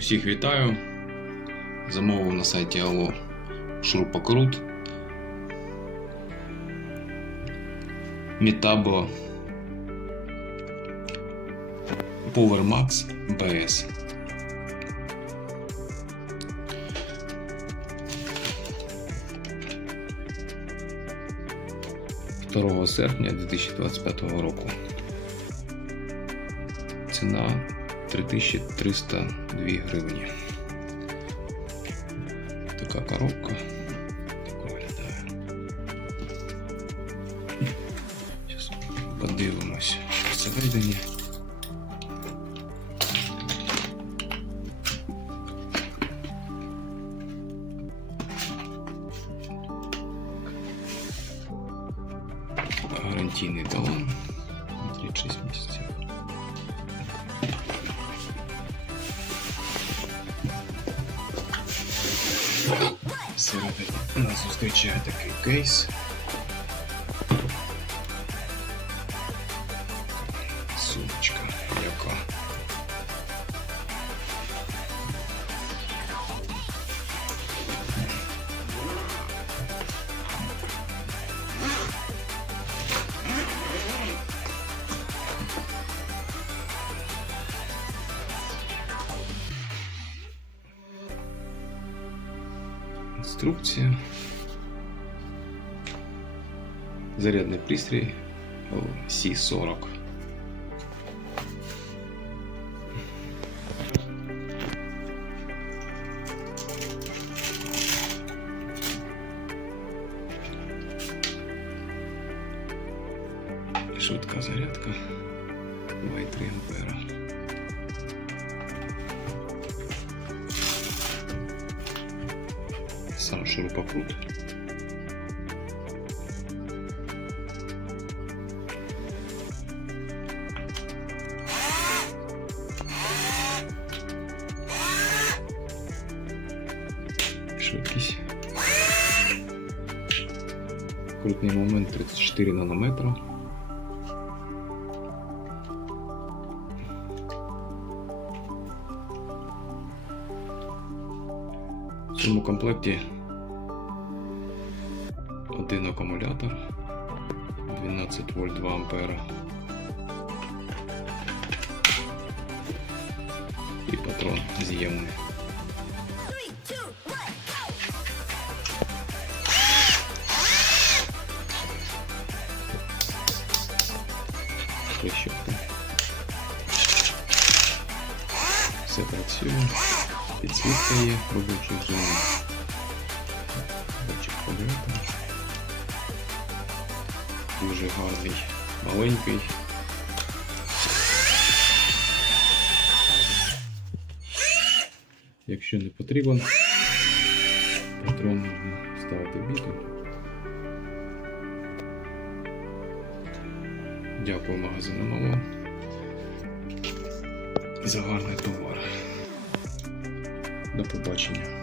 Усіх вітаю. Замовив на сайті Алло шурупокрут. Metabo PowerMax BS. Второго серпня 2025 року. Ціна 3302 гривні. Така коробка. Так виглядає. Зараз подивимось що всередині. Гарантійний талон. 36 місяців. Всередині нас зустрічає такий кейс. Інструкція. Зарядний пристрій C40. Швидка зарядка 2,3 ампера. Сам шурупокрут. Швидкість. Крутний момент 34 нанометра. В цьому комплекті один акумулятор 12 вольт 2 ампера і патрон з'ємний. Прищепка. Все працює. Підсвітка є, робочий режим. Датчик польоту. Дуже гарний, маленький. Якщо не потрібен, патрон можна ставити біту. Дякую магазину Мало за гарний товар. До побачення.